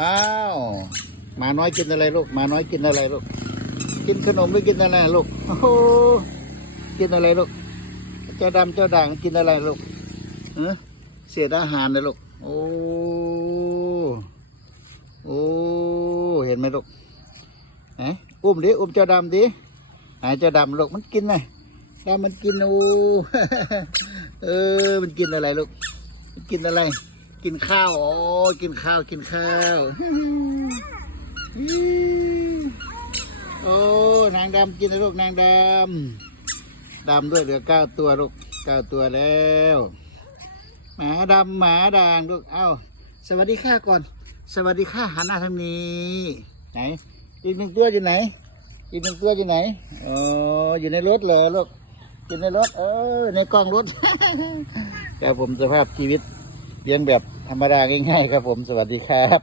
อ้าวหมาน้อยกินอะไรลูกหมาน้อยกินอะไรลูก กินขนมหรือกินอะไรลูกโอ้กินอะไรลูกเจ้าดำเจ้าด่างกินอะไรลูกเออเศษอาหารเลยลูกโอ้โอ้เห็นไหมลูกไหนอุ้มดิอุ้มเจ้าดำดิไหนเจ้าดำลูกมันกินไงดำมันกินโอ้เออมันกินอะไรลูกกินอะไร กินข้าวอ๋อกินข้าวกินข้าวโอ้นางดำกินนะลูกนางดำดำด้วยเหลือเก้าตัวลูกเก้าตัวแล้วหมาดำหมาด่างลูกเอ้าสวัสดีค่ะก่อน สวัสดีค่ะหันหน้าทางนี้ ไหน อีกหนึ่งตัวอยู่ไหน อีกหนึ่งตัวอยู่ไหนอ๋ออยู่ในรถเลยลูกอยู่ในรถ เออในกล้องรถครับผมสภาพชีวิต เลียนแบบธรรมดาง่ายๆครับผมสวัสดีครับ